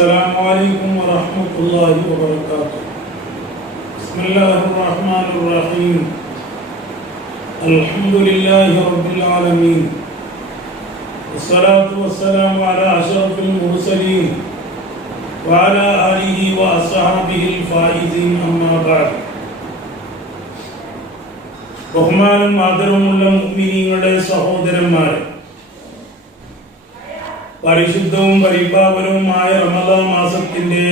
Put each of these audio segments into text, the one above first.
السلام عليكم ورحمة الله وبركاته. بسم الله الرحمن الرحيم. الحمد لله رب العالمين. والصلاة والسلام على أشرف المرسلين وعلى آله وأصحابه الفائزين أما بعد. ബഹുമാനം ആദരവുമുള്ള മുഅ്മിനീങ്ങളുടെ സഹോദരന്മാരെ, പരിശുദ്ധവും പരിപാവനവുമായ റമദാൻ മാസത്തിന്റെ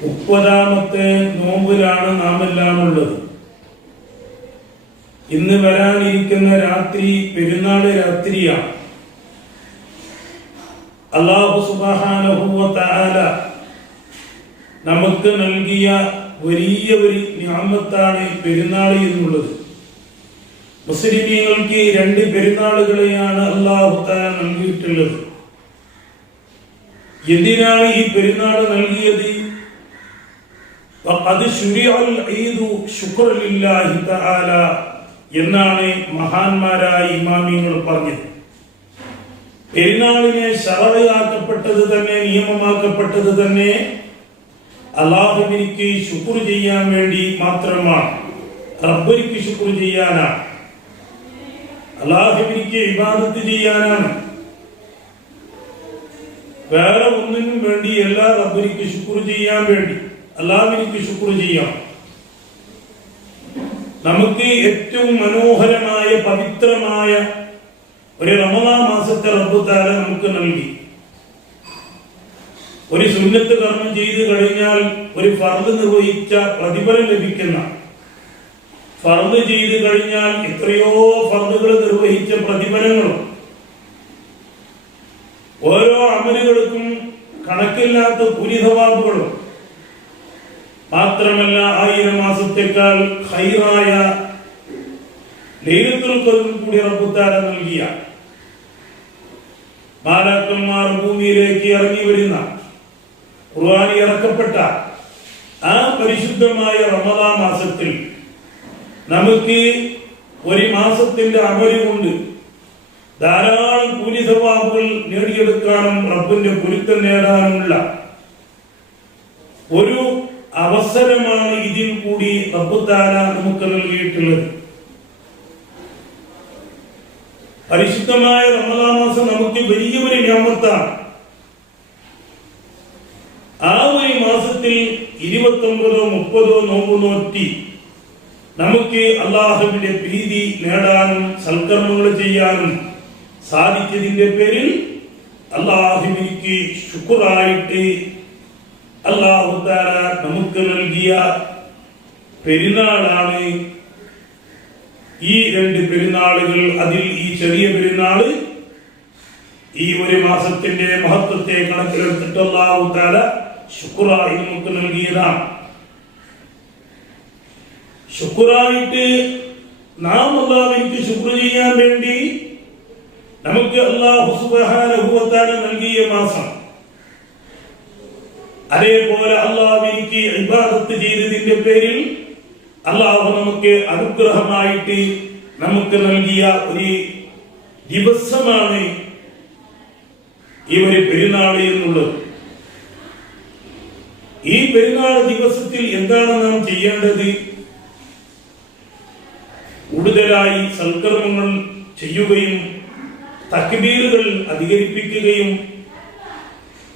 30ാമത്തെ നോമ്പിലാണ് നാം എല്ലാം ഉള്ളത്. ഇന്ന് വരാനിരിക്കുന്ന രാത്രി പെരുന്നാൾ രാത്രിയാണ്. അല്ലാഹു സുബ്ഹാനഹു വ തആല നമുക്ക് നൽകിയ വലിയ ഒരു നിഅമത്താണ് പെരുന്നാൾ എന്നുള്ളത്. മുസ്ലിമീങ്ങൾക്ക് 2 പെരുന്നാളുകളെയാണ് അല്ലാഹു തആല നൽകിയിട്ടുള്ളത്. എന്തിനാണ് ഈ പെരുന്നാൾ നൽകിയത്? വഖദ് ശുരിഅൽ ഈദു ശുക്റൻ ലില്ലാഹി തആല എന്നാണ് മഹാന്മാരായ ഇമാമിങ്ങൾ പറഞ്ഞത്. പെരുന്നാളിനെ ശറഅാക്കപ്പെട്ടത് തന്നെ, നിയമമാക്കപ്പെട്ടത് തന്നെ അല്ലാഹുവിനിക്ക് ശുക്ർ ചെയ്യാൻ വേണ്ടി മാത്രമാണ്. റബ്ബിനിക്ക് ശുക്ർ ചെയ്യാനാണ്, അല്ലാഹുവിനിക്ക് ഇബാദത്ത് ചെയ്യാനാണ്. വേറെ ഒന്നിനും വേണ്ടിയല്ല. റബ്ബിനിക്ക് ശുക്ർ ചെയ്യാൻ വേണ്ടി, അല്ലാഹുവിനിക്ക് ശുക്ർ ചെയ്യാം. നമുക്ക് ഏറ്റവും മനോഹരമായ പവിത്രമായ ഒരു റമദാൻ മാസത്തെ റബ്ബ് തആല നമുക്ക് നൽകി. ഒരു സുന്നത്ത് കർമ്മം ചെയ്തു കഴിഞ്ഞാൽ ഒരു ഫർദ് നിർവഹിച്ച പ്രതിഫലം ലഭിക്കുന്ന, ഫർദ് ചെയ്തു കഴിഞ്ഞാൽ എത്രയോ ഫർദുകൾ നിർവഹിച്ച പ്രതിഫലങ്ങളും, ഓരോ അമലുകൾക്കും കണക്കില്ലാത്ത കൂലി സവാബുകളും, മാത്രമല്ല 1000 മാസത്തേക്കാൾ ഖൈറായ ലൈലത്തുൽ ഖദ്ർ കൂടി റബ്ബ് തആല നൽകിയ, മാലാഖമാർ ഭൂമിയിലേക്ക് ഇറങ്ങി വരുന്ന, ഖുർആൻ ഇറക്കപ്പെട്ട ആ പരിശുദ്ധമായ റമദാൻ മാസത്തിൽ നമുക്ക് ഒരു മാസത്തിന്റെ അമല് കൊണ്ട് ധാരാളം കൂലി സവാബുകൾ നേടിയെടുക്കാനും റബ്ബിന്റെ പൊരുത്തം നേടാനുമുള്ള ഒരു അവസരമാണ് ഇതിൽ കൂടി റബ്ബ് തആല നമുക്ക് നൽകിയിട്ടുള്ളത്. പരിശുദ്ധമായ റമദാൻ മാസം നമുക്ക് വലിയൊരു നിഅമത്താണ്. ആ ഒരു മാസത്തിൽ 29 30 നോമ്പ് നോറ്റി നമുക്ക് അല്ലാഹുവിന്റെ പ്രീതി നേടാനും സൽക്കർമ്മങ്ങൾ ചെയ്യാനും സാധിച്ചതിന്റെ പേരിൽ അല്ലാഹുവിനിക്ക് ശുക്റായിട്ട് അല്ലാഹു തആല നമുക്ക് നൽകിയ പെരുന്നാളാണ് ഈ 2 പെരുന്നാളുകൾ. അതിൽ ഈ ചെറിയ പെരുന്നാള് ഈ ഒരു മാസത്തിന്റെ മഹത്വത്തെ കണക്കിലെടുത്തിട്ട് അല്ലാഹു തആല ശുക്റായി നമുക്ക് നൽകിയതാണ്. ശുക്റായിട്ട് നാം അല്ലാഹുവിനിക്ക് ശുക്ർ ചെയ്യാൻ വേണ്ടി നമുക്ക് അല്ലാഹു സുബ്ഹാനഹു വ തആല നൽകിയ മാസം, അതേപോലെ അല്ലാഹുവിനിക്ക് ഇബാദത്ത് ചെയ്തതിന്റെ പേരിൽ അല്ലാഹു നമുക്ക് അനുഗ്രഹമായിട്ട് നമുക്ക് നൽകിയ ഒരു ദിവസമാണ് ഈ ഒരു പെരുന്നാൾ എന്നുള്ളത്. ഈ പെരുന്നാൾ ദിവസത്തിൽ എന്താണ് നാം ചെയ്യേണ്ടത്? കൂടുതലായി സൽക്കർമ്മങ്ങൾ ചെയ്യുകയും തക്ബീറുകൾ അധികരിപ്പിക്കുകയും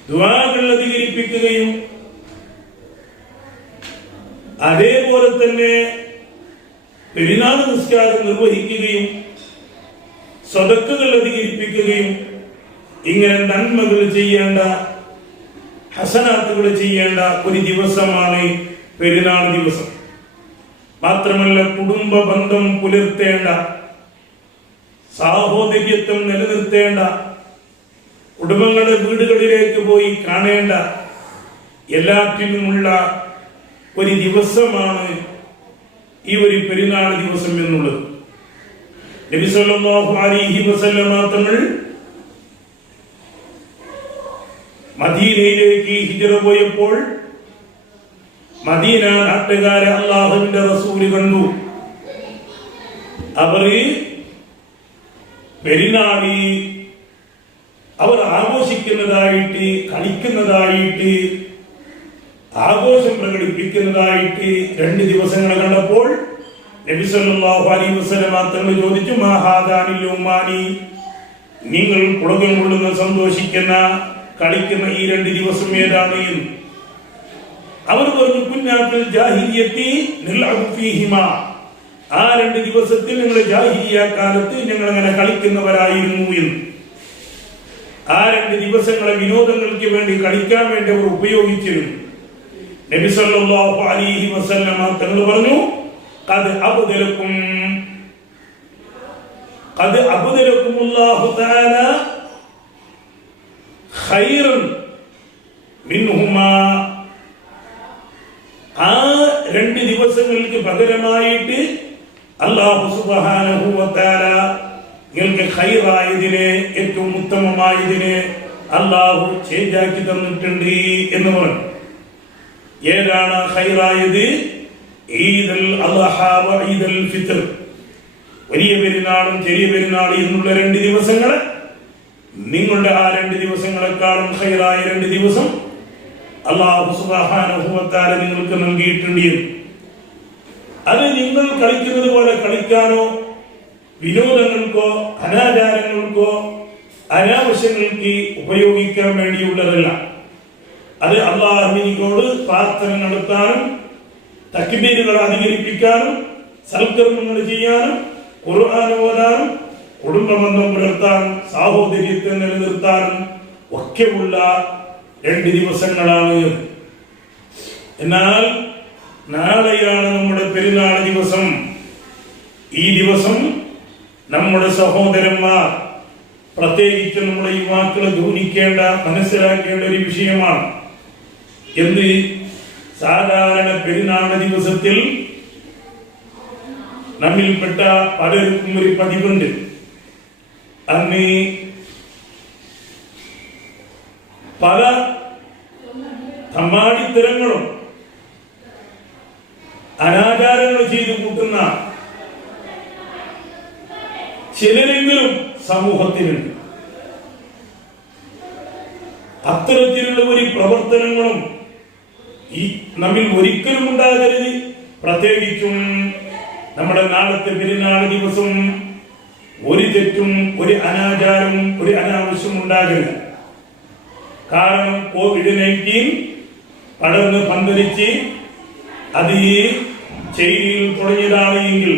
ദുആകൾ അധികരിപ്പിക്കുകയും അതേപോലെ തന്നെ പെരുന്നാൾ നിസ്കാരം നിർവഹിക്കുകയും സദഖകൾ അധികരിപ്പിക്കുകയും ഇങ്ങനെ നന്മകൾ ചെയ്യേണ്ട, ഹസനാത്തുകൾ ചെയ്യേണ്ട ഒരു ദിവസമാണ് പെരുന്നാൾ ദിവസം. മാത്രമല്ല കുടുംബ ബന്ധം പുലർത്തേണ്ട, സാഹോദര്യത്വം നിലനിർത്തേണ്ട, കുടുംബങ്ങളുടെ വീടുകളിലേക്ക് പോയി കാണേണ്ട, എല്ലാറ്റിനുമുള്ള ഒരു ദിവസമാണ് ഈ ഒരു പെരുന്നാൾ ദിവസം എന്നുള്ളത്. നബി സല്ലല്ലാഹു അലൈഹി വസല്ലമ തങ്ങൾ മദീനയിലേക്ക് ഹിജ്റ പോയപ്പോൾ മദീന നാട്ടുകാരെ അല്ലാഹുവിന്റെ റസൂൽ കണ്ടു. അവര് പെരുന്നാളി അവർ ആഘോഷിക്കുന്നതായിട്ട്, കളിക്കുന്നതായിട്ട്, ആഘോഷം പ്രകടിപ്പിക്കുന്നതായിട്ട് 2 ദിവസങ്ങൾ കണ്ടപ്പോൾ നബി സല്ലല്ലാഹു അലൈഹി വസല്ലം തങ്ങൾ ചോദിച്ചു, മാ ഹാദാനിൽ ഉമ്മാനി, നിങ്ങൾ പുളകം കൊള്ളുന്ന, സന്തോഷിക്കുന്ന, കളിക്കുന്ന ഈ 2 ദിവസം ഏതാണ് എന്ന്. അവർ പറഞ്ഞു, കുന്നാഫിൽ ജാഹിലിയ്യത്തി നൽഅബു ഫീഹിമാ, ആ 2 ദിവസത്തിൽ നിങ്ങൾ ജാഹിലിയ്യ കാലത്ത് ഞങ്ങൾ അങ്ങനെ കളിക്കുന്നവരായിരുന്നു എന്ന്. ആ 2 ദിവസങ്ങളെ വിനോദങ്ങൾക്ക് വേണ്ടി, കളിക്കാൻ വേണ്ടി അവർ ഉപയോഗിച്ചിരുന്നു. നബി സല്ലല്ലാഹു അലൈഹി വസല്ലം തങ്ങൾ പറഞ്ഞു, ഖദ് അബ്ദലകുമുല്ലാഹു തആല ഖൈറൻ മിൻഹുമാ, ആ 2 ദിവസങ്ങൾക്ക് പകരമായിട്ട് അല്ലാഹു സുബ്ഹാനഹു വ തആല നിങ്ങൾക്ക് ഖൈറായതിനെ, ഏറ്റവും ഉത്തമമായതിനെ അല്ലാഹു ചേഞ്ചാക്കി തന്നിട്ടുണ്ട് എന്ന് പറഞ്ഞു. ഏതാണ് ഖൈറായത്? ഈദുൽ അദ്ഹ വ ഈദുൽ ഫിത്ർ, വലിയ പെരുന്നാളും ചെറിയ പെരുന്നാളും എന്നുള്ള 2 ദിവസങ്ങൾ നിങ്ങളുടെ ആ 2 ദിവസങ്ങളെക്കാളും ഖൈറായ 2 ദിവസം അല്ലാഹു സുബ്ഹാനഹു വ തആല നിങ്ങൾക്ക് നൽകിയിട്ടുണ്ട്. അത് നിങ്ങൾ കളിക്കുന്നത് പോലെ കളിക്കാനോ വിനോദങ്ങൾക്കോ അനാചാരങ്ങൾക്കോ അനാവശ്യങ്ങൾക്ക് ഉപയോഗിക്കാൻ വേണ്ടിയുള്ളതല്ല. അത് അല്ലാഹുവിനോട് പ്രാർത്ഥന നടത്താനും, തക്ബീറുകൾ അധികരിപ്പിക്കാനും, സൽക്കർമ്മങ്ങൾ ചെയ്യാനും, ഖുർആൻ ഓതാനും, കുടുംബബന്ധം പുലർത്താനും, സാഹോദര്യത്തെ നിലനിർത്താനും ഒക്കെയുള്ള 2 ദിവസങ്ങളാണ്. എന്നാൽ നാളെയാണ് നമ്മുടെ പെരുന്നാൾ ദിവസം. ഈ ദിവസം നമ്മുടെ സഹോദരന്മാർ, പ്രത്യേകിച്ച് നമ്മുടെ യുവാക്കളെ ഗൗനിക്കേണ്ട, മനസ്സിലാക്കേണ്ട ഒരു വിഷയമാണ്. എന്ത്? സാധാരണ പെരുന്നാൾ ദിവസത്തിൽ നമ്മിൽപ്പെട്ട പലർക്കും ഒരു പതിവുണ്ട്. അന്ന് പല തമ്മാടിത്തരങ്ങളും അനാചാരങ്ങൾ ചെയ്തു കൂട്ടുന്ന ചിലരെങ്കിലും സമൂഹത്തിലുണ്ട്. അത്തരത്തിലുള്ള ഒരു പ്രവർത്തനങ്ങളും ഈ നമ്മിൽ ഒരിക്കലും ഉണ്ടാകരുത്. പ്രത്യേകിച്ചും നമ്മുടെ നാളത്തെ പെരുന്നാൾ ദിവസം ഒരു തെറ്റും, ഒരു അനാചാരവും, ഒരു അനാവശ്യവും ഉണ്ടാകില്ല. കാരണം COVID-19 പടർന്ന് പന്തലിച്ച് അത് ചൈനയിൽ തുടങ്ങിയതാണ് എങ്കിൽ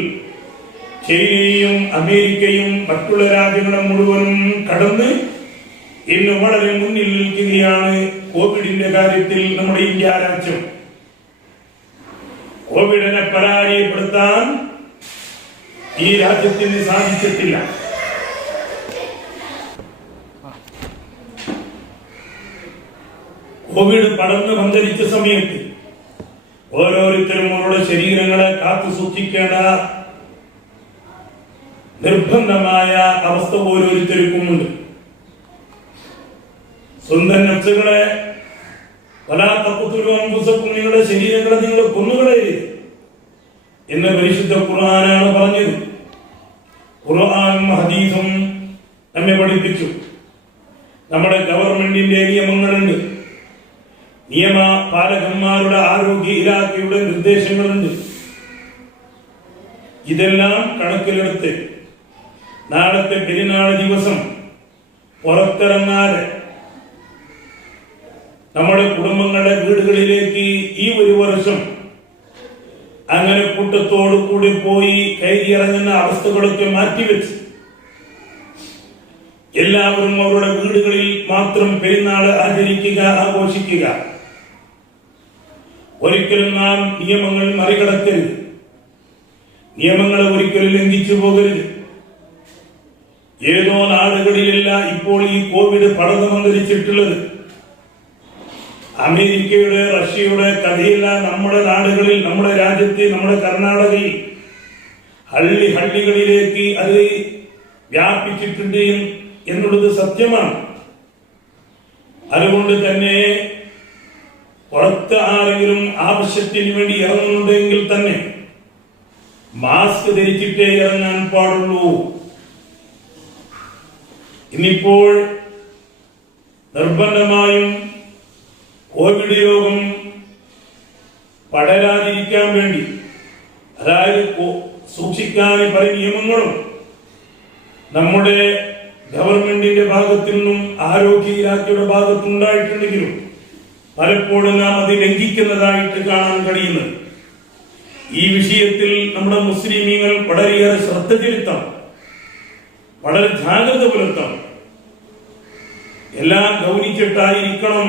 ചൈനയും അമേരിക്കയും മറ്റുള്ള രാജ്യങ്ങളും മുഴുവനും കടന്ന് ഇന്ന് വളരെ മുന്നിൽ നിൽക്കുകയാണ് കോവിഡിന്റെ കാര്യത്തിൽ നമ്മുടെ ഇന്ത്യ രാജ്യം. കോവിഡിനെ പരാജയപ്പെടുത്താൻ ഈ രാജ്യത്തിന് സാധിച്ചിട്ടില്ല. കോവിഡ് പടർന്ന് പന്തലിച്ച സമയത്ത് ഓരോരുത്തരും അവരുടെ ശരീരങ്ങളെ കാത്തു സൂക്ഷിക്കേണ്ട നിർബന്ധമായ അവസ്ഥ ഓരോരുത്തർക്കുമുണ്ട്. സ്വന്തം നഫ്സുകളെ നിങ്ങളുടെ ശരീരങ്ങളെ നിങ്ങൾ കൊന്നുകളയരുത് എന്ന് പരിശുദ്ധ ഖുർആനാണ് പറഞ്ഞത്. ഖുർആനും ഹദീസും നമ്മെ പഠിപ്പിച്ചു. നമ്മുടെ ഗവൺമെന്റിന്റെ നിയമങ്ങളുണ്ട്, നിയമപാലകന്മാരുടെ ആരോഗ്യ ഇലാഖയുടെ നിർദ്ദേശങ്ങളുണ്ട്. ഇതെല്ലാം കണക്കിലെടുത്ത് നാളത്തെ പെരുന്നാൾ ദിവസം പുറത്തിറങ്ങാതെ നമ്മുടെ കുടുംബങ്ങളുടെ വീടുകളിലേക്ക് ഈ ഒരു വർഷം അങ്ങനെ കൂട്ടത്തോടു കൂടി പോയി കയറിയിറങ്ങുന്ന അവസ്ഥകളൊക്കെ മാറ്റിവെച്ച് എല്ലാവരും അവരുടെ വീടുകളിൽ മാത്രം പെരുന്നാൾ ആചരിക്കുക, ആഘോഷിക്കുക. ഒരിക്കലും നാം നിയമങ്ങൾ മറികടക്കരുത്, നിയമങ്ങളെ ഒരിക്കലും ലംഘിച്ചു പോകരുത്. ഏതോ നാടുകളിലല്ല ഇപ്പോൾ ഈ കോവിഡ് പടർന്നു വന്നിരിച്ചിട്ടുള്ളത്. അമേരിക്കയുടെ, റഷ്യയുടെ കഥയില്ല നമ്മുടെ നാടുകളിൽ, നമ്മുടെ രാജ്യത്ത്, നമ്മുടെ കർണാടകയിൽ ഹള്ളികളിലേക്ക് അത് വ്യാപിച്ചിട്ടുണ്ട് എന്നുള്ളത് സത്യമാണ്. അതുകൊണ്ട് തന്നെ പുറത്ത് ആരെങ്കിലും ആവശ്യത്തിന് വേണ്ടി ഇറങ്ങുന്നുണ്ടെങ്കിൽ തന്നെ മാസ്ക് ധരിച്ചിട്ടേ ഇറങ്ങാൻ പാടുള്ളൂ. ഇന്നിപ്പോൾ നിർബന്ധമായും കോവിഡ് രോഗം പടരാതിരിക്കാൻ വേണ്ടി, അതായത് സൂക്ഷിക്കാൻ പല നിയമങ്ങളും നമ്മുടെ ഗവൺമെന്റിന്റെ ഭാഗത്തു നിന്നും ആരോഗ്യ ഇലാഖയുടെ ഭാഗത്തും ഉണ്ടായിട്ടുണ്ടെങ്കിലും പലപ്പോഴും നാം അത് ലംഘിക്കുന്നതായിട്ട് കാണാൻ കഴിയുന്നത്. ഈ വിഷയത്തിൽ നമ്മുടെ മുസ്ലിമീങ്ങൾ വളരെയേറെ ശ്രദ്ധ ചെലുത്തണം, വളരെ ജാഗ്രത പുലർത്തണം. എല്ലാം ഗൗനിച്ചിട്ടായിരിക്കണം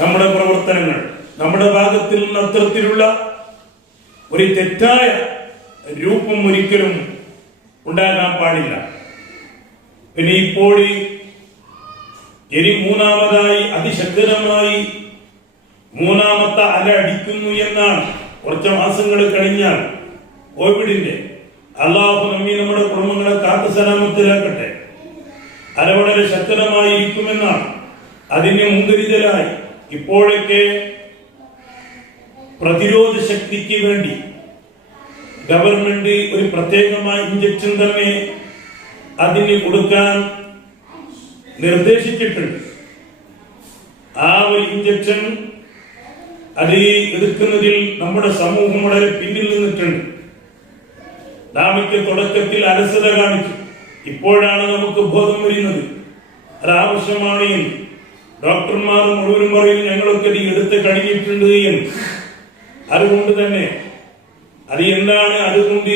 നമ്മുടെ പ്രവർത്തനങ്ങൾ. നമ്മുടെ ഭാഗത്തിൽ നിന്ന് അത്തരത്തിലുള്ള ഒരു തെറ്റായ രൂപം ഒരിക്കലും ഉണ്ടാകാൻ പാടില്ല. പിന്നെ ഇപ്പോൾ ഇനി മൂന്നാമതായി അതിശക്തമായി മൂന്നാമത്തെ അല അടിക്കുന്നു എന്നാണ്. കുറച്ച് മാസങ്ങൾ കഴിഞ്ഞാൽ കോവിഡിന്റെ, അള്ളാഹു നമ്മി നമ്മുടെ കുടുംബങ്ങളെ കാത്തു സലാമത്തിലാക്കട്ടെ, അല വളരെ ശക്തമായിരിക്കുമെന്നാണ്. അതിന് മുൻകരുതലായി ഇപ്പോഴൊക്കെ പ്രതിരോധ ശക്തിക്ക് വേണ്ടി ഗവൺമെന്റ് ഒരു പ്രത്യേകമായ ഇഞ്ചക്ഷൻ തന്നെ അതിന് കൊടുക്കാൻ നിർദ്ദേശിച്ചിട്ടുണ്ട്. ആ ഒരു ഇഞ്ചക്ഷൻ അത് എടുക്കുന്നതിൽ നമ്മുടെ സമൂഹം വളരെ പിന്നിൽ നിന്നിട്ടുണ്ട്. നാമൊക്കെ തുടക്കത്തിൽ അലസത കാണിച്ചു. ഇപ്പോഴാണ് നമുക്ക് ബോധം വരുന്നത് അത് ആവശ്യമാണ് എന്ന്. ഡോക്ടർമാർ മുഴുവനും പറയും ഞങ്ങളൊക്കെ ഇത് എടുത്ത് കഴിഞ്ഞിട്ടുണ്ട് എന്ന്. അതുകൊണ്ട് തന്നെ അത് എന്താണ്, അതുകൊണ്ട്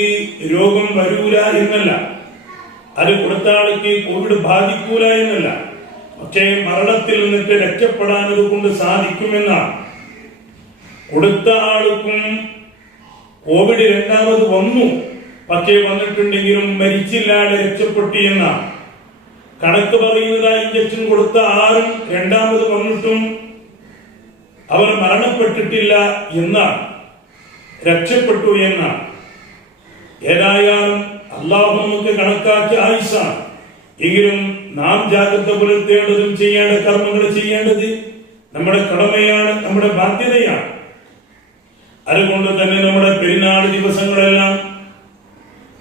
രോഗം വരൂല എന്നല്ല, അത് കൊടുത്ത ആൾക്ക് കോവിഡ് ബാധിക്കൂല എന്നല്ല, പക്ഷേ മരണത്തിൽ നിന്നിട്ട് രക്ഷപ്പെടാൻ അതുകൊണ്ട് സാധിക്കുമെന്നാണ്. കൊടുത്ത ആൾക്കും കോവിഡ് രണ്ടാമത് വന്നു, പക്ഷേ വന്നിട്ടുണ്ടെങ്കിലും മരിച്ചില്ലാതെ രക്ഷപ്പെട്ടു എന്നാണ് കണക്ക് പറയുന്നത്. ആ ഇഞ്ചക്ഷൻ കൊടുത്ത ആരും രണ്ടാമത് വന്നിട്ടും അവർ മരണപ്പെട്ടിട്ടില്ല എന്നാണ്, രക്ഷപ്പെട്ടു എന്നാണ്. ഏതായാലും അള്ളാഹു നമുക്ക് കണക്കാക്കിയ ആയുസ്സാണ്. എങ്കിലും നാം ജാഗ്രത പുലർത്തേണ്ടതും ചെയ്യേണ്ട കർമ്മങ്ങൾ ചെയ്യേണ്ടത് നമ്മുടെ കടമയാണ്, നമ്മുടെ ബാധ്യതയാണ്. അതുകൊണ്ട് തന്നെ നമ്മുടെ പെരുന്നാൾ ദിവസങ്ങളെല്ലാം,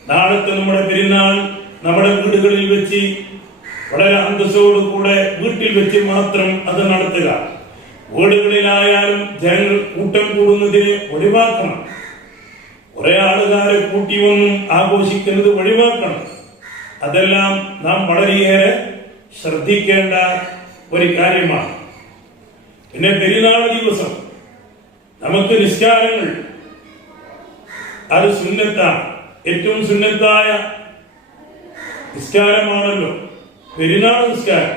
നാളത്തെ നമ്മുടെ പെരുന്നാൾ നമ്മുടെ വീടുകളിൽ വെച്ച് വളരെ അന്തസ്സോടുകൂടെ വീട്ടിൽ വെച്ച് മാത്രം അത് നടത്തുക. വീടുകളിലായാലും ജനങ്ങൾ കൂട്ടം കൂടുന്നതിന് ഒഴിവാക്കണം. കുറെ ആളുകാരെ കൂട്ടി ഒന്നും ആഘോഷിക്കുന്നത് ഒഴിവാക്കണം. അതെല്ലാം നാം വളരെയേറെ ശ്രദ്ധിക്കേണ്ട ഒരു കാര്യമാണ്. പിന്നെ പെരുന്നാൾ ദിവസം നമുക്ക് നിസ്കാരങ്ങൾ അത് സുന്നത്താണ്. ഏറ്റവും സുന്നത്തായ നിസ്കാരമാണല്ലോ പെരുന്നാൾ നിസ്കാരം.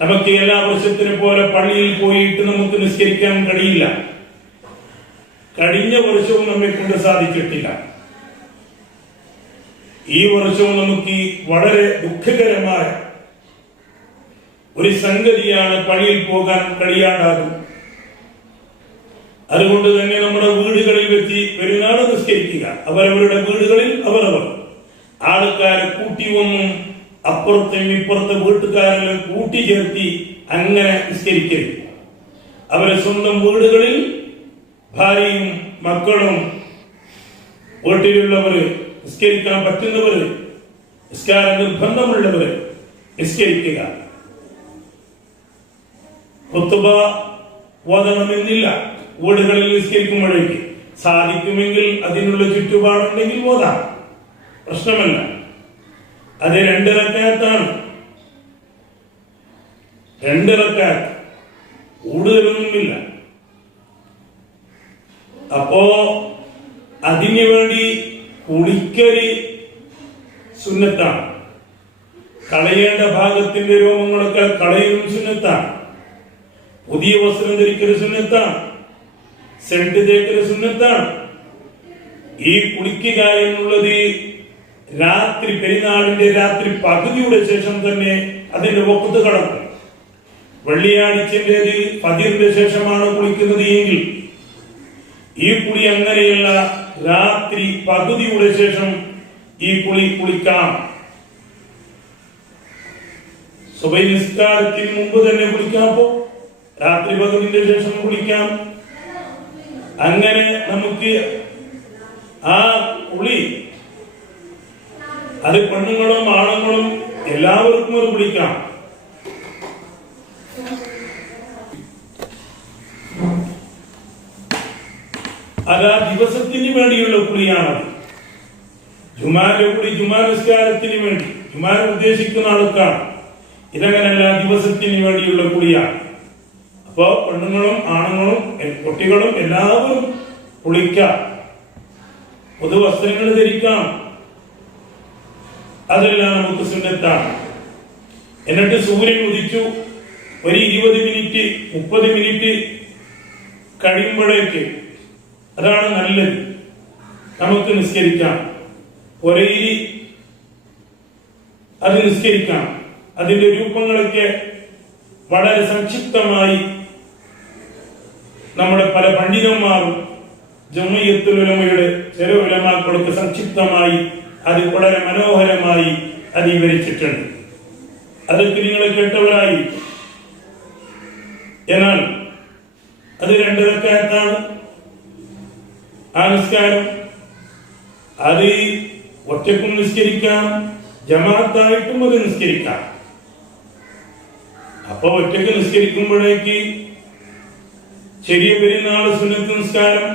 നമുക്ക് എല്ലാ വർഷത്തിനെ പോലെ പള്ളിയിൽ പോയിട്ട് നമുക്ക് നിസ്കരിക്കാൻ കഴിയില്ല. കഴിഞ്ഞ വർഷവും നമ്മെ കൊണ്ട് സാധിച്ചിട്ടില്ല. ഈ വർഷവും നമുക്ക് വളരെ ദുഃഖകരമായ ഒരു സംഗതിയാണ് പള്ളിയിൽ പോകാൻ കഴിയാണ്ടാകും. അതുകൊണ്ട് തന്നെ നമ്മുടെ വീടുകളിൽ വെച്ച് പെരുന്നാൾ നിസ്കരിക്കുക. അവരവരുടെ വീടുകളിൽ അവരവർ ആൾക്കാരെ കൂട്ടി ഒന്നും അപ്പുറത്തും ഇപ്പുറത്തെ വീട്ടുകാരെല്ലാം കൂട്ടിച്ചേർത്തി അങ്ങനെ നിസ്കരിക്കരുത്. അവരെ സ്വന്തം വീടുകളിൽ ഭാര്യയും മക്കളും വീട്ടിലുള്ളവര് നിസ്കരിക്കാൻ പറ്റുന്നവര്, നിസ്കാര നിർബന്ധമുള്ളവര് നിസ്കരിക്കുക. ഖുത്ബ ഓതണമെന്നില്ല. വീടുകളിൽ നിസ്കരിക്കുമ്പോഴേക്ക് സാധിക്കുമെങ്കിൽ അതിനുള്ള ചുറ്റുപാടുണ്ടെങ്കിൽ ഓതാം, പ്രശ്നമല്ല. അത് 2 റക്അത്താണ്. 2 റക്അത്ത്, കൂടുതലൊന്നുമില്ല. അപ്പോ അതിനു വേണ്ടി കുളിക്കല് സുന്നത്താണ്. കളയേണ്ട ഭാഗത്തിന്റെ രോമങ്ങളൊക്കെ കളയലും സുന്നത്താണ്. പുതിയ വസ്ത്രം ധരിക്കൽ സുന്നത്താണ്. സെന്റ് തേക്കൽ സുന്നത്താണ്. ഈ കുളിക്കുക എന്നുള്ളത് രാത്രി, പെരുന്നാളിന്റെ രാത്രി പകുതിയുടെ ശേഷം തന്നെ അതിന്റെ വഖ്ത് കടക്കും. വെള്ളിയാഴ്ചന്റേത് ഫജ്റിന്റെ ശേഷമാണ് കുളിക്കുന്നത് എങ്കിൽ ഈ കുളി അങ്ങനെയല്ല, രാത്രി പകുതിയുടെ ശേഷം ഈ കുളിക്കാം. സുബഹി നിസ്കാരത്തിന് മുമ്പ് തന്നെ കുളിക്കാം, രാത്രി പകുതിന്റെ ശേഷം കുളിക്കാം. അങ്ങനെ നമുക്ക് ആ കുളി അത് പെണ്ണുങ്ങളും ആണുങ്ങളും എല്ലാവർക്കും അത് കുളിക്കാം. അത് ആ ദിവസത്തിന് വേണ്ടിയുള്ള കുളിയാണത്. ജുമാന്റെ കുളി ജുമാ നിസ്കാരത്തിന് വേണ്ടി, ജുമാൻ ഉദ്ദേശിക്കുന്ന ആൾക്കാണ്. ഇതങ്ങനല്ല, ദിവസത്തിന് വേണ്ടിയുള്ള കുളിയാണ്. അപ്പോ പെണ്ണുങ്ങളും ആണുങ്ങളും കുട്ടികളും എല്ലാവരും കുളിക്കാം, പുതുവസ്ത്രങ്ങൾ ധരിക്കാം. അതെല്ലാം നമുക്ക് സുന്നത്താണ്. എന്നിട്ട് സൂര്യൻ ഉദിച്ചു ഒരു 20 മിനിറ്റ് 30 മിനിറ്റ് കഴിയുമ്പോഴേക്ക്, അതാണ് നല്ലത്, നമുക്ക് നിസ്കരിക്കാം. ഒരേരി അത് നിസ്കരിക്കാം. അതിന്റെ രൂപങ്ങളൊക്കെ വളരെ സംക്ഷിപ്തമായി നമ്മുടെ പല പണ്ഡിതന്മാരും ജംഇയ്യത്തുൽ ഉലമയുടെ ചില ഉലമാക്കളൊക്കെ സംക്ഷിപ്തമായി അത് വളരെ മനോഹരമായി അത് വിവരിച്ചിട്ടുണ്ട്. അതൊക്കെ നിങ്ങൾ കേട്ടവരായി. എന്നാൽ അത് 2 റക്അത്താണ് ആ നിസ്കാരം. അത് ഒറ്റക്കും നിസ്കരിക്കാം, ജമാഅത്തായിട്ടും അത് നിസ്കരിക്കാം. അപ്പൊ ഒറ്റക്ക് നിസ്കരിക്കുമ്പോഴേക്ക് ചെറിയ പെരുന്നാൾ സുന്നത്ത് നിസ്കാരം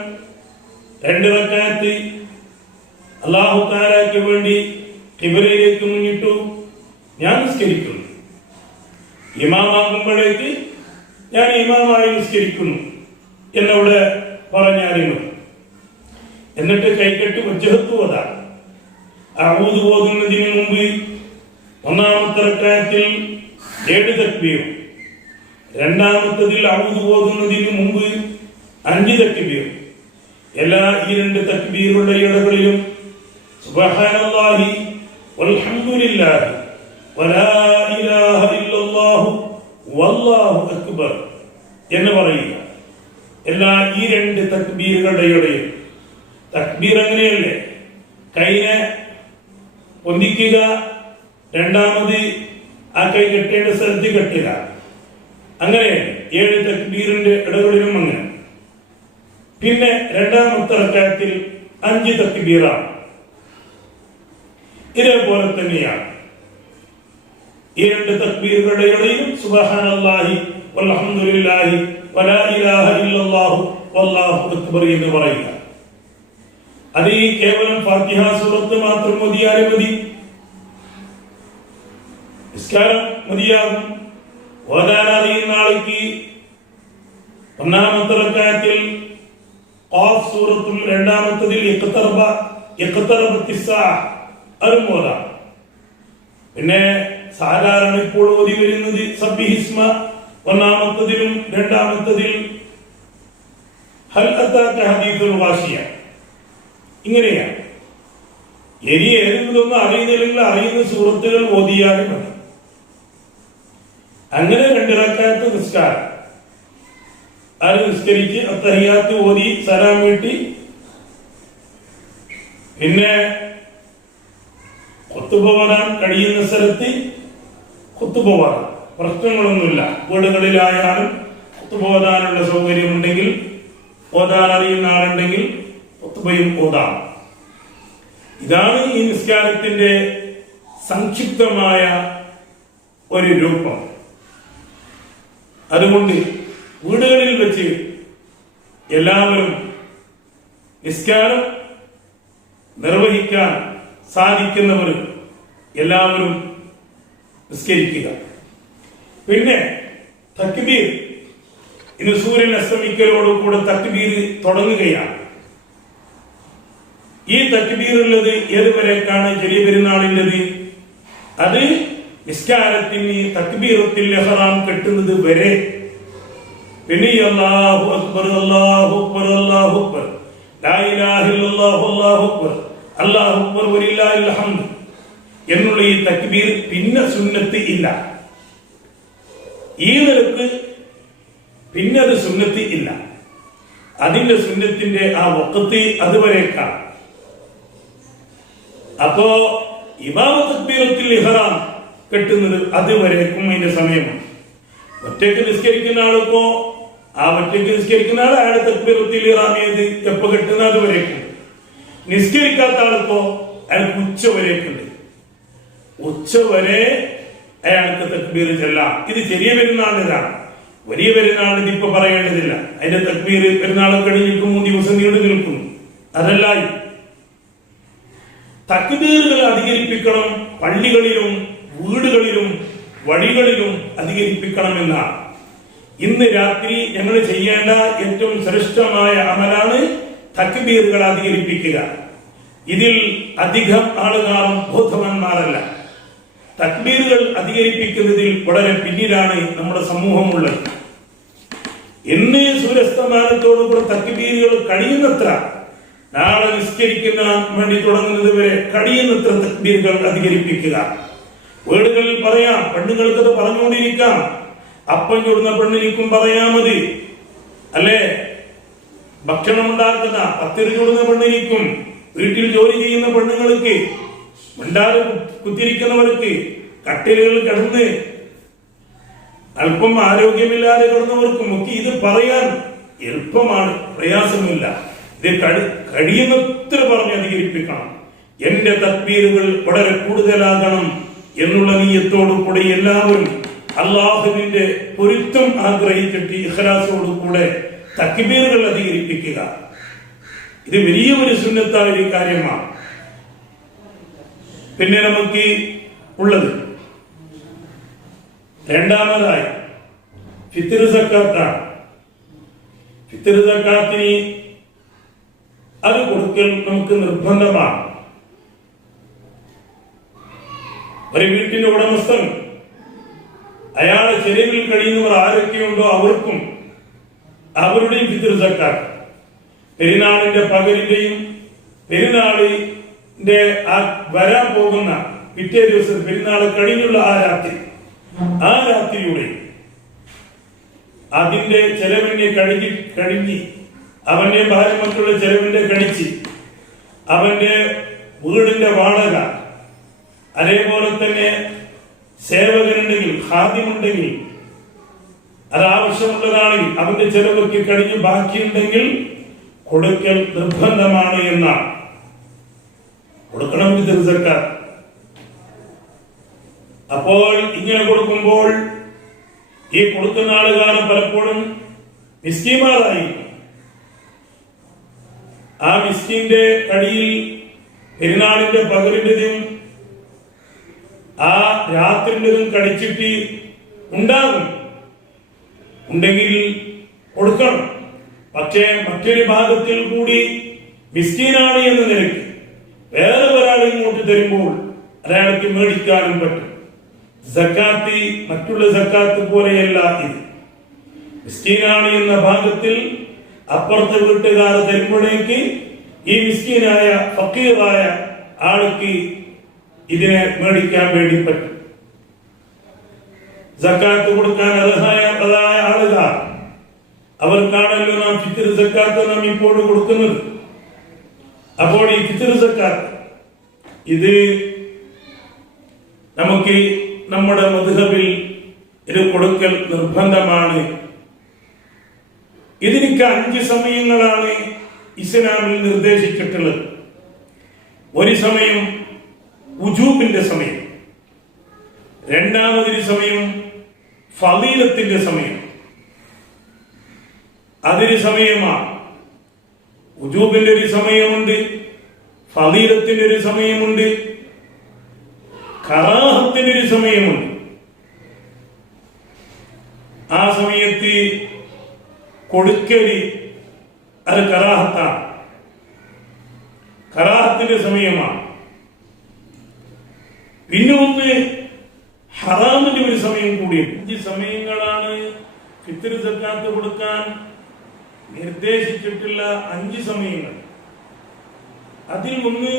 2 റക്അത്ത് അല്ലാഹു തആലയ്ക്ക് വേണ്ടി ഖിബ്ലയിലേക്ക് മുന്നിട്ടു ഞാൻ നിസ്കരിക്കുന്നു. ഇമാമാകുമ്പോഴേക്ക് ഞാൻ ഇമാമായി നിസ്കരിക്കുന്നു എന്നവിടെ പറഞ്ഞാലും, എന്നിട്ട് കൈകെട്ട് വജ്ഹത്ത് ഓതാം. അഊദ് ഓതുന്നതിന് മുമ്പ് ഒന്നാമത്തെ റക്അത്തിൽ 7 തക്ബീർ, രണ്ടാമത്തതിൽ അഊദ് ഓതുന്നതിന് മുമ്പ് 5 തക്ബീർ. എല്ലാ ഈ 2 തക്ബീറുടെ ഇടകളിലും സുബ്ഹാനല്ലാഹി വൽഹംദുലില്ലാഹി വലാ ഇലാഹ ഇല്ലല്ലാഹു വല്ലാഹു അക്ബർ എന്ന് പറയുക. എല്ലാ ഈ 2 തക്ബീറുകളുടെ ഇടയിൽ തക്ബീർ അങ്ങനെയല്ലേ, കൈനെ പൊന്തിക്കുക, രണ്ടാമത് ആ കൈ കെട്ടേണ്ട സ്ഥലത്ത് കെട്ടുക, അങ്ങനെ 7 തക്ബീറിന്റെ ഇടകളിലും അങ്ങനെ. പിന്നെ രണ്ടാമത്തെ റക്അത്തിൽ 5 തക്ബീറാണ്. ഇതേപോലെ തന്നെയാണ് ഈ 2 തക്ബീറുകളുടെ ഇടയിലും സുബ്ഹാനല്ലാഹി വൽഹംദുലില്ലാഹി വലാ ഇലാഹ ഇല്ലല്ലാഹു വല്ലാഹു അക്ബർ എന്ന് പറയുക. അത് ഈ കേവലം ഫാത്തിഹ സൂറത്ത് മാത്രം മതിയാലും മതി, നിസ്കാരം മതിയാകും. ഓതാൻ അറിയുന്ന ആൾക്ക് ഒന്നാമത്തെ റക്അത്തിൽ ഖാഫ് സൂറത്തും രണ്ടാമത്തതിൽ ഇഖ്തറബത്തിസ് സാഅ അതും ഓതാം. പിന്നെ സാധാരണ ഇപ്പോൾ ഓതി വരുന്നത് സബ്ബിഹിസ്മ ഒന്നാമത്തതിലും രണ്ടാമത്തതിൽ ഹൽ അതാക ഹദീസുൽ ഗാശിയ, ഇങ്ങനെയാണ്. ഇനി ഏതെങ്കിലും അറിയുന്നില്ലെങ്കിൽ അറിയുന്ന സൂറത്തുകൾ ഓതിയാലും മതി. അങ്ങനെ 2 റക്അത്ത് നിസ്കാരം. അത് നിസ്കരിച്ച് അത്തഹിയാത്ത് ഓതി സലാം വീട്ടി പിന്നെ ഖുത്ബ ഓതാൻ കഴിയുന്ന സ്ഥലത്ത് ഖുത്ബ ഓതാം, പ്രശ്നങ്ങളൊന്നുമില്ല. വീടുകളിലായാലും ഖുത്ബ ഓതാനുള്ള സൗകര്യമുണ്ടെങ്കിൽ, ഓതാൻ അറിയുന്ന ആളുണ്ടെങ്കിൽ ഖുത്ബയും ഓതാം. ഇതാണ് ഈ നിസ്കാരത്തിന്റെ സംക്ഷിപ്തമായ ഒരു രൂപം. അതുകൊണ്ട് വീടുകളിൽ വെച്ച് എല്ലാവരും നിസ്കാരം നിർവഹിക്കാൻ സാധിക്കുന്നവർ എല്ലാവരും നിസ്കരിക്കുക. പിന്നെ തക്ബീർ, ഇന്ന് സൂര്യൻ അസ്തമിക്കലോടുകൂടെ തക്ബീർ തുടങ്ങുകയാണ്. ഈ തക്ബീറുള്ളത് ഏതുവരേക്കാണ് ചെറിയ പെരുന്നാളിൻ്റെത്? അത് നിസ്കാരത്തിന് തക്ബീറത്തുൽ ഇഹ്റാം കെട്ടുന്നത് വരെ. പിന്നെ അല്ലാഹു അക്ബർ അല്ലാഹു അക്ബർ അല്ലാഹു അക്ബർ ലാ ഇലാഹ ഇല്ലല്ലാഹു അല്ലാഹു അക്ബർ അല്ലാഹു അക്ബർ വലില്ലാഹിൽ ഹംദ് എന്നുള്ള ഈ തക്ബീർ പിന്നെ സുന്നത്ത് ഇല്ല. ഈ നിലക്ക് പിന്നെ അത് സുന്നത്ത് ഇല്ല. അതിന്റെ സുന്നത്തിന്റെ ആ വഖത്ത് അതുവരേക്കാണ്. അപ്പോ ഇമാം തക്ബീറത്തുൽ ഇഹ്റാം കെട്ടുന്നത് അതുവരേക്കും അതിന്റെ സമയമാണ്. ഒറ്റയ്ക്ക് നിസ്കരിക്കുന്ന ആളിപ്പോ ആ ഒറ്റയ്ക്ക് നിസ്കരിക്കുന്ന ആൾ അയാളെ തക്ബീറത്തുൽ ഇഹ്റാം ഏത് എപ്പോ കെട്ടുന്ന അതുവരേക്കും. നിസ്കരിക്കാത്ത ആളിപ്പോ അയാൾക്ക് ഉച്ച വരേക്കുണ്ട്. ഉച്ച വരെ അയാൾക്ക് തക്ബീർ ചെല്ലാം. ഇത് ചെറിയ പെരുന്നാളിനാണ്. വലിയ പെരുന്നാളിന് ഇപ്പൊ പറയേണ്ടതില്ല. അതിന്റെ തക്ബീർ പെരുന്നാൾ കഴിഞ്ഞിട്ട് 3 ദിവസം നീണ്ടു നിൽക്കുന്നു. അതല്ലായി തക്ബീറുകൾ അധികരിപ്പിക്കണം, പള്ളികളിലും വീടുകളിലും വഴികളിലും അധികരിപ്പിക്കണമെന്നാണ്. ഇന്ന് രാത്രി ഞങ്ങൾ ചെയ്യേണ്ട ഏറ്റവും ശ്രേഷ്ഠമായ അമലാണ് തക്ബീറുകൾ അധികരിപ്പിക്കുക. ഇതിൽ അധികം ആളുകാരും ബോധവാന്മാരല്ല. തക്ബീറുകൾ അധികരിപ്പിക്കുന്നതിൽ വളരെ പിന്നിലാണ് നമ്മുടെ സമൂഹമുള്ളത്. ഇന്ന് സൂര്യസ്തമാനത്തോടുകൂടെ തക്ബീറുകൾ കഴിയുന്നത്ര, നാളെ നിസ്കരിക്കുന്ന വേണ്ടി തുടങ്ങുന്നത് വരെ കഴിയുന്നത്ര തക്ബീറുകൾ അധികരിപ്പിക്കുക. വീടുകളിൽ പറയാം, പെണ്ണുങ്ങൾക്കത് പറഞ്ഞുകൊണ്ടിരിക്കാം. അപ്പം ചുടുന്ന പെണ്ണിനിക്കും പറയാമത്, അല്ലേ? ഭക്ഷണം ഉണ്ടാക്കുന്ന പത്തിരി ചുടുന്ന പെണ്ണിനിക്കും, വീട്ടിൽ ജോലി ചെയ്യുന്ന പെണ്ണുങ്ങൾക്ക്, മിണ്ടാതെ കുത്തിരിക്കുന്നവർക്ക്, കട്ടിലുകൾ കിടന്ന് അല്പം ആരോഗ്യമില്ലാതെ കിടന്നവർക്കും ഒക്കെ ഇത് പറയാൻ എളുപ്പമാണ്, പ്രയാസമില്ല. ഇത് കഴിയുന്നത്ര പറഞ്ഞ് അധികരിപ്പിക്കണം. എന്റെ തക്ബീറുകൾ വളരെ കൂടുതലാകണം എന്നുള്ള നീയത്തോടു കൂടി എല്ലാവരും അള്ളാഹുവിന്റെ പൊരുത്തം ആഗ്രഹിച്ചിട്ട് ഇഖ്ലാസോടു കൂടെ തക്ബീറുകൾ അധികരിപ്പിക്കുക. ഇത് വലിയ ഒരു സുന്നത്തായ ഒരു കാര്യമാണ്. പിന്നെ നമുക്ക് ഉള്ളത് രണ്ടാമതായി ഫിത്ർ സക്കാത്താണ്. ഫിത്ർ സക്കാത്തിന് അത് കൊടുക്കൽ നമുക്ക് നിർബന്ധമാണ്. ഒരു വീട്ടിന്റെ ഉടമസ്ഥൻ അയാളെ ചെലവിൽ കഴിയുന്നവർ ആരൊക്കെയുണ്ടോ അവർക്കും അവരുടെയും ഫിത്ർ സക്കാത്ത്, പെരുന്നാളിന്റെ പകലിന്റെയും പെരുന്നാളിന്റെ വരാൻ പോകുന്ന പിറ്റേ ദിവസം പെരുന്നാൾ കഴിഞ്ഞുള്ള ആ രാത്രിയുടെ അതിന്റെ ചെലവിനെ കഴിഞ്ഞ് അവന്റെ ഭാര്യ മക്കളുടെ ചെലവിന്റെ കഴിച്ച് അവന്റെ വീടിന്റെ വാടക, അതേപോലെ തന്നെ സേവകനുണ്ടെങ്കിൽ, ഖാദിമുണ്ടെങ്കിൽ, അത് ആവശ്യമുള്ളതാണെങ്കിൽ അവന്റെ ചെലവൊക്കെ കഴിഞ്ഞ് ബാക്കിയുണ്ടെങ്കിൽ കൊടുക്കൽ നിർബന്ധമാണ് എന്നാണ്. കൊടുക്കണം ഫിത്ർ സക്കാത്ത്. അപ്പോൾ ഇങ്ങനെ കൊടുക്കുമ്പോൾ ഈ കൊടുക്കുന്ന ആളുകാർ പലപ്പോഴും മിസ്കീന്മാരായിരിക്കും. ആ മിസ്കിന്റെ കടിയിൽ പെരുന്നാളിന്റെ പകലിന്റെതും ആ രാത്രിന്റെതും കടിച്ചിട്ട് ഉണ്ടാകും. ഉണ്ടെങ്കിൽ കൊടുക്കണം. പക്ഷേ മറ്റൊരു ഭാഗത്തിൽ കൂടി മിസ്കീനാണ് എന്ന നിലയ്ക്ക് വേറെ ഒരാൾ ഇങ്ങോട്ട് തരുമ്പോൾ അയാൾക്ക് മേടിക്കാനും പറ്റും. സക്കാത്ത് മറ്റുള്ള സക്കാത്ത് പോലെയല്ല ഇത്. മിസ്കീനാണ് എന്ന ഭാഗത്തിൽ അപ്പുറത്തെ വീട്ടുകാർ തരുമ്പോഴേക്ക് ഈ മിസ്കീനായ ഫക്കീറായ ആൾക്ക് ഇതിനെ മേടിക്കാൻ വേണ്ടി പറ്റും. സക്കാത്ത് കൊടുക്കാൻ അർഹരായ ആളുകാർ, അവർക്കാണല്ലോ നാം ഫിത്ർ സക്കാത്ത് നാം ഇപ്പോൾ കൊടുക്കുന്നത്. അപ്പോൾ ഈ ഫിത്ർ സക്കാത്ത് ഇത് നമുക്ക് നമ്മുടെ മദ്ഹബിൽ ഇത് കൊടുക്കൽ നിർബന്ധമാണ്. ഇതിനൊക്കെ 5 സമയങ്ങളാണ് ഇസ്ലാമിൽ നിർദ്ദേശിച്ചിട്ടുള്ളത്. ഒരു സമയം ഉജൂബിന്റെ സമയം, രണ്ടാമതൊരു സമയം ഫളീലത്തിന്റെ സമയം. അതൊരു സമയമാണ്. ഉജൂബിന്റെ ഒരു സമയമുണ്ട്, ഫളീലത്തിന്റെ ഒരു സമയമുണ്ട്, കറാഹത്തിന്റെ ഒരു സമയമുണ്ട്. ആ സമയത്ത് കൊടുക്കല് അത് കറാഹത്താണ്, കറാഹത്തിന്റെ സമയമാണ്. പിന്നെ ഒന്ന് ഹറാമിന്റെ ഒരു സമയം കൂടിയുണ്ട്. 5 സമയങ്ങളാണ് ഫിത്ർ സക്കാത്ത് കൊടുക്കാൻ നിർദ്ദേശിച്ചിട്ടുള്ള 5 സമയങ്ങൾ. അതിൽ ഒന്ന്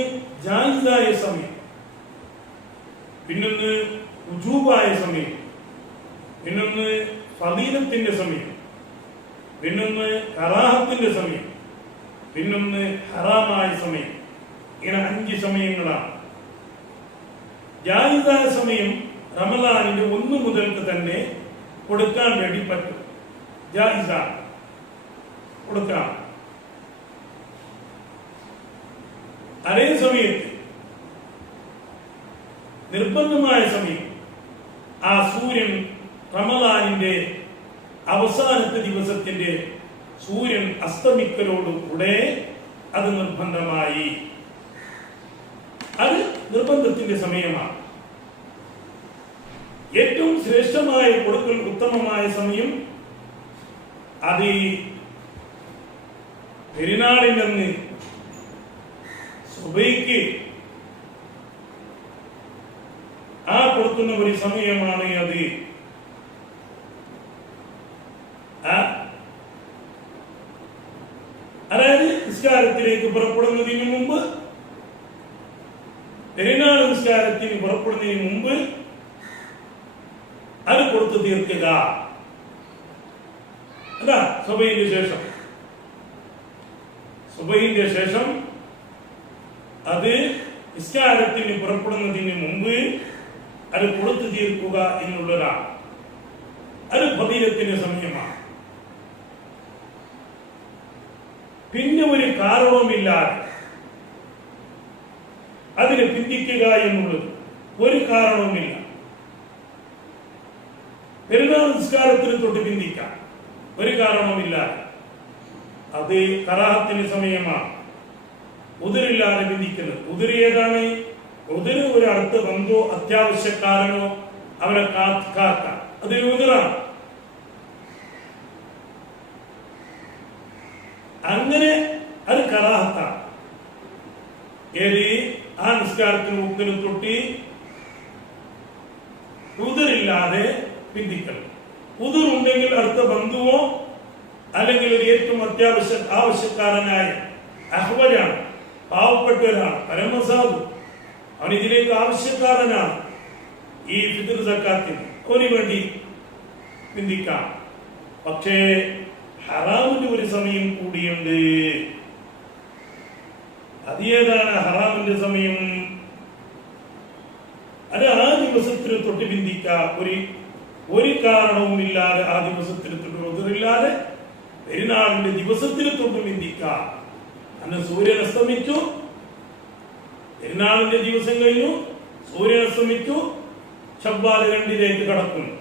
ജായിസായ സമയം, പിന്നൊന്ന് ഉജൂബായ സമയം, പിന്നൊന്ന് ഫളീലത്തിന്റെ സമയം, പിന്നൊന്ന് കറാഹത്തിന്റെ സമയം, പിന്നൊന്ന് ഹറാമായ സമയം. ഇങ്ങനെ 5 സമയങ്ങളാണ്. ജായിസായ സമയം റമളാനിന്റെ 1 മുതൽക്ക് തന്നെ കൊടുക്കാൻ വേണ്ടി പറ്റും. ജായിസാണ്, കൊടുക്കാം. അതേ സമയത്ത് നിർബന്ധമായ സമയം ആ സൂര്യൻ റമളാനിന്റെ അവസാനത്തെ ദിവസത്തിന്റെ സൂര്യൻ അസ്തമിക്കലോടുകൂടെ അത് നിർബന്ധമായി. അത് നിർബന്ധത്തിന്റെ സമയമാണ്. ഏറ്റവും ശ്രേഷ്ഠമായ കൊടുക്കൽ, ഉത്തമമായ സമയം അത് പെരുന്നാളിനെന്ന് സുബഹിക്ക് ആ കൊടുക്കുന്ന ഒരു സമയമാണ്. അത് അതായത് നിസ്കാരത്തിലേക്ക് പുറപ്പെടുന്നതിന് മുമ്പ്, പെരുന്നാൾ നിസ്കാരത്തിന് പുറപ്പെടുന്നതിന് മുമ്പ് അത് കൊടുത്തു തീർക്കുക. അതാ സുബഹിന്റെ ശേഷം. സുബഹിന്റെ ശേഷം അത് നിസ്കാരത്തിന് പുറപ്പെടുന്നതിന് മുമ്പ് അത് കൊടുത്തു തീർക്കുക എന്നുള്ളതാണ്. അത് ഫദീലത്തിന്റെ സമയമാണ്. പിന്നെ ഒരു കാരണവുമില്ലാതെ അതിനെ പിന്തിക്കുക എന്നുള്ളത് ഒരു കാരണവുമില്ല. പെരുന്നാൾ നിസ്കാരത്തിന് തൊട്ട് പിന്തിക്കാം, ഒരു കാരണവുമില്ലാതെ. അത് കറാഹത്തിന് സമയമാണ്. ഉദിരില്ലാതെ പിന്തിക്കുന്നത്. ഉദിരി ഏതാണ്? ഉദിര് ഒരു അടുത്ത ബന്ധോ അത്യാവശ്യക്കാരനോ അവനെ കാക്കാം, അതൊരു ഉദിറാണ്. അങ്ങനെ അത് കറാഹത്താണ്. ഏത് ആ നിസ്കാരത്തിന് മുക്കിന് തൊട്ടി ഉദിരില്ലാതെ പിന്തിക്കണം. ഉദിറുണ്ടെങ്കിൽ അടുത്ത ബന്ധുവോ അല്ലെങ്കിൽ ഒരു ഏറ്റവും ആവശ്യക്കാരനായ അഹ്വജാണ്, പാവപ്പെട്ടവരാണ്, പരമസാധു, അവൻ ഇതിലേക്ക് ആവശ്യക്കാരനാണ്. ഈ ഫിത്ർ സക്കാത്തിന് അവന് വേണ്ടി പിന്തിക്കാം. പക്ഷേ ഹറാമിന്റെ ഒരു സമയം കൂടിയുണ്ട്. അത് ഏതാണ് ഹറാമിന്റെ സമയം? അത് ആ ദിവസത്തിന് തൊട്ട് പിന്തിക്കാം. ഒരു കാരണവുമില്ലാതെ ആ ദിവസത്തിന് തൊട്ട് ഉദറില്ലാതെ പെരുന്നാളിന്റെ ദിവസത്തിന് തൊട്ട് പിന്തിക്കാം. അന്ന് സൂര്യൻ അസ്തമിച്ചു, പെരുന്നാളിന്റെ ദിവസം കഴിഞ്ഞു, സൂര്യൻ അസ്തമിച്ചു, ശവ്വാൽ 2 കടക്കുന്നു.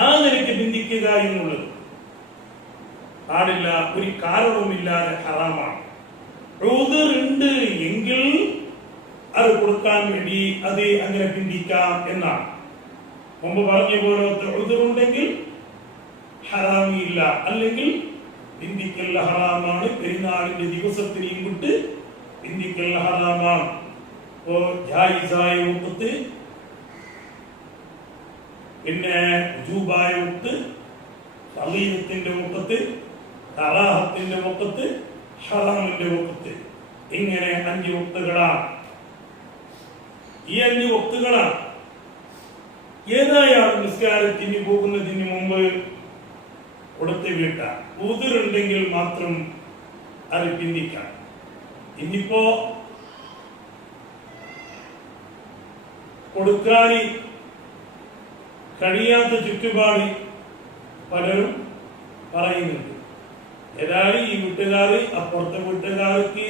ആ നിലയ്ക്ക് പിന്തിക്കുക എന്നുള്ളത് പാടില്ല. ഒരു കാരണവുമില്ലാതെ ഹറാമാണ്. ഉദറുണ്ട് എങ്കിൽ അത് കൊടുക്കാൻ വേണ്ടി അത് അങ്ങനെ പിന്തിക്കാം എന്നാണ്. മുമ്പ് പറഞ്ഞ പോലത്തെ ഉദറുണ്ടെങ്കിൽ ഹറാമില്ല, അല്ലെങ്കിൽ പിന്തിക്കൽ ഹറാമാണ്. പെരുന്നാളിന്റെ ദിവസത്തിനെയും വിട്ട് പിന്തിക്കൽ ഹറാമാണ്. ജായിസായ വഖത്ത്, പിന്നെ ജൂബായ വഖത്ത്, ഫളീലത്തിന്റെ വഖത്ത്, കറാഹത്തിന്റെ വഖത്ത്, ഹറാമിന്റെ വഖത്ത്, ഇങ്ങനെ 5 വഖത്തുകളാണ്. ഈ 5 വഖത്തുകളാണ്. ഏതായാലും നിസ്കാരത്തിന് പോകുന്നതിന് മുമ്പ് കൊടുത്ത് വീട്ടാം. ഉദറുണ്ടെങ്കിൽ മാത്രം അത് പിന്തിക്കാം. ഇനിയിപ്പോ കൊടുക്കാൻ കഴിയാത്ത ചുറ്റുപാട് പലരും പറയുന്നുണ്ട്. ഏതായാലും ഈ വീട്ടുകാർ അപ്പുറത്തെ വീട്ടുകാർക്ക്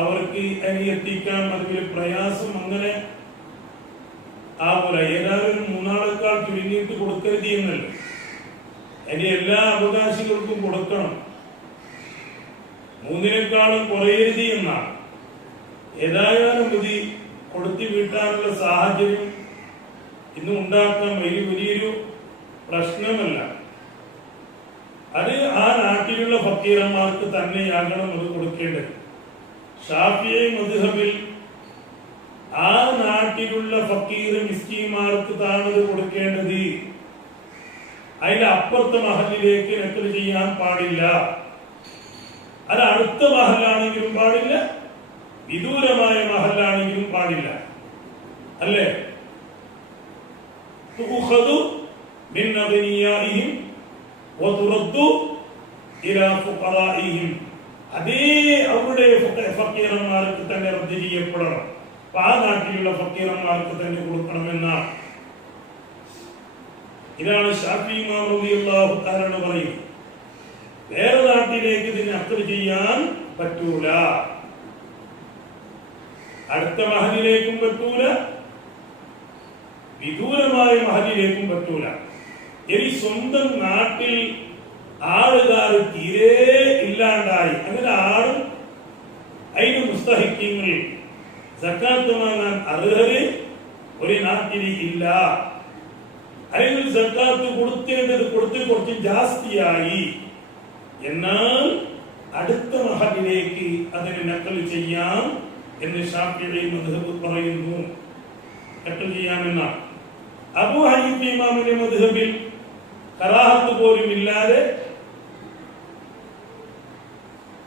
അവർക്ക് അതിനെ എത്തിക്കാൻ അതിൽ പ്രയാസം അങ്ങനെ ആവൂല. ഏതായാലും 3 ആളേക്കാൾ ചുരുങ്ങിയിട്ട് കൊടുക്കരുത് എന്നല്ല, ഇനി എല്ലാ അവകാശികൾക്കും കൊടുക്കണം, 3-നേക്കാളും കുറയരുത് എന്നാണ്. ഏതായാലും ഇത് കൊടുത്തു വീട്ടാനുള്ള സാഹചര്യം ഇന്ന് ഉണ്ടാക്കാൻ വലിയൊരു പ്രശ്നമല്ല. അത് ആ നാട്ടിലുള്ള ഫക്കീറന്മാർക്ക് തന്നെയാകണം അത് കൊടുക്കേണ്ടത്. ഷാഫിഈ മദ്ഹബിൽ ആ നാട്ടിലുള്ള ഫക്കീർ മിസ്കീന്മാർക്ക് താണത് കൊടുക്കേണ്ടത്. അതിന്റെ അപ്പുറത്തെ മഹലിലേക്ക് നക്കൽ ചെയ്യാൻ പാടില്ല. അത് അടുത്ത മഹലാണെങ്കിലും പാടില്ല, വിദൂരമായ മഹലാണെങ്കിലും പാടില്ല. അല്ലേ? തുഖദു മിൻ അഗ്നിയാഇഹിം വതുറദ്ദു ഇലാ ഫുഖറാഇഹിം. അതേ അവരുടെ ഫക്കീറന്മാർക്ക് തന്നെ റദ്ദ് ചെയ്യപ്പെടണം. ആ നാട്ടിലുള്ള ഫക്കീറന്മാർക്ക് തന്നെ കൊടുക്കണമെന്നാണ്. ഇതാണ് ശാഫിഈ ഇമാം റളിയല്ലാഹു തആല പറയുന്നത്. വേറെ നാട്ടിലേക്ക് ഇതിനെ അക്ട് ചെയ്യാൻ പറ്റൂല, അടുത്ത മഹലിലേക്കും പറ്റൂല, വിദൂരമായ മഹലിലേക്കും പറ്റൂല. ഇനി സ്വന്തം നാട്ടിൽ ആളുകാർ തീരെ ഇല്ലാണ്ടായി, അങ്ങനെ ആളും അതിന് മുസ്തഹിക്കീങ്ങൾ സക്കാത്ത് വാങ്ങാൻ അർഹര് ഒരു നാട്ടിൽ ഇല്ല. അല്ലെങ്കിൽ സക്കാത്ത് കൊടുത്തേണ്ടത് കൊടുത്ത് കുറച്ച് ജാസ്തിയായി, എന്നാൽ അടുത്ത മഹലിലേക്ക് അതിന് നക്കൽ ചെയ്യാം എന്ന് ശാഫിഈ മദ്ഹബ് പറയുന്നു. നക്കൽ ചെയ്യാമെന്നാണ്. അബൂ ഹനീഫ ഇമാമിന്റെ മദ്ഹബിൽ കറാഹത്ത് പോലും ഇല്ലാതെ,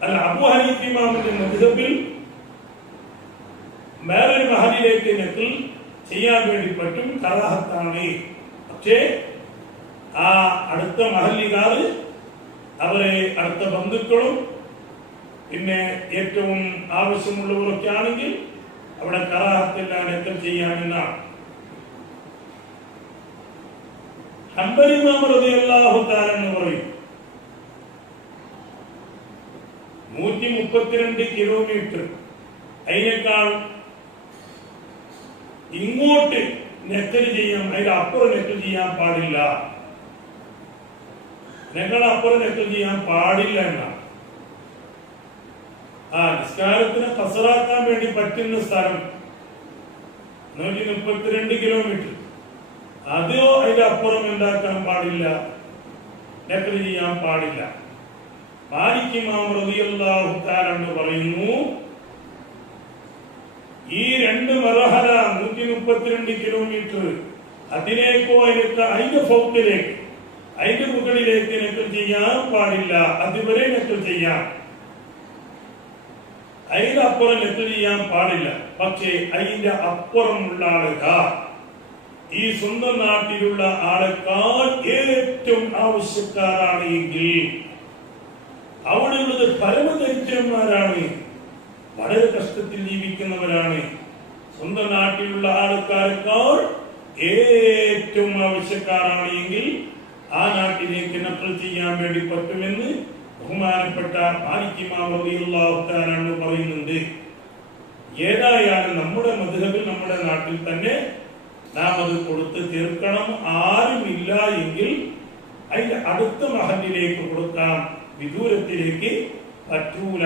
അല്ല, അബൂ ഹനീഫ ഇമാമിന്റെ മദ്ഹബിൽ വേറൊരു മഹലിലേക്ക് നക്കൽ ചെയ്യാൻ വേണ്ടി പറ്റും, കറാഹത്താണ്. പക്ഷേ ആ അടുത്ത മഹല്ലികാർ അവരെ അടുത്ത ബന്ധുക്കളും പിന്നെ ഏറ്റവും ആവശ്യമുള്ളവരൊക്കെ ആണെങ്കിൽ അവിടെ കറാഹത്തെല്ലാം നക്കൽ ചെയ്യാമെന്നാണ്. ഹംബലി ഇമാം റളിയല്ലാഹു തആല എന്ന് പറയും 132 കിലോമീറ്റർ അതിനേക്കാൾ ഇങ്ങോട്ട് നെക്കൽ ചെയ്യാം, അതിന്റെ അപ്പുറം നെക്കൽ ചെയ്യാൻ പാടില്ല, അപ്പുറം നെക്കൽ ചെയ്യാൻ പാടില്ല എന്നാണ്. നിസ്കാരത്തിന് കസറാക്കാൻ വേണ്ടി പറ്റുന്ന സ്ഥലം 132 കിലോമീറ്റർ, അതോ അതിന്റെ അപ്പുറം ഉണ്ടാക്കാൻ പാടില്ല, നെക്കൽ ചെയ്യാൻ പാടില്ല. മാലിക് ഇമാം റളിയല്ലാഹു തആല പറയുന്നു, ഈ 2 മർഹല 132 കിലോമീറ്റർ അതിലേക്കോ അതിന്റെ ഫൗക്കിലേക്ക് അതിന്റെ മുകളിലേക്ക് നക്കൽ ചെയ്യാൻ പാടില്ല. അതുവരെ നക്കൽ ചെയ്യാം, അതിന്റെ അപ്പുറം നക്കൽ ചെയ്യാൻ പാടില്ല. പക്ഷേ അതിന്റെ അപ്പുറമുള്ള ആളുകൾ ഈ സ്വന്തം നാട്ടിലുള്ള ആളെക്കാൾ ഏറ്റവും ആവശ്യക്കാരാണ് എങ്കിൽ, അവിടെയുള്ളത് പരമദരിദ്രന്മാരാണ്, വളരെ കഷ്ടത്തിൽ ജീവിക്കുന്നവരാണ്, സ്വന്തം നാട്ടിലുള്ള ആൾക്കാരെക്കാൾ ഏറ്റവും ആവശ്യക്കാരാണ് എങ്കിൽ ആ നാട്ടിലേക്ക് നക്കൽ ചെയ്യാൻ വേണ്ടി പറ്റുമെന്ന് ബഹുമാനപ്പെട്ട മാലിക് ഇമാം റളിയല്ലാഹു തആല പറയുന്നുണ്ട്. ഏതായാലും നമ്മുടെ മദ്ഹബിൽ നമ്മുടെ നാട്ടിൽ തന്നെ നാം അത് കൊടുത്ത് തീർക്കണം. ആരുമില്ല എങ്കിൽ അതിന്റെ അടുത്ത മഹല്ലിലേക്ക് കൊടുക്കാം, വിദൂരത്തിലേക്ക് പറ്റൂല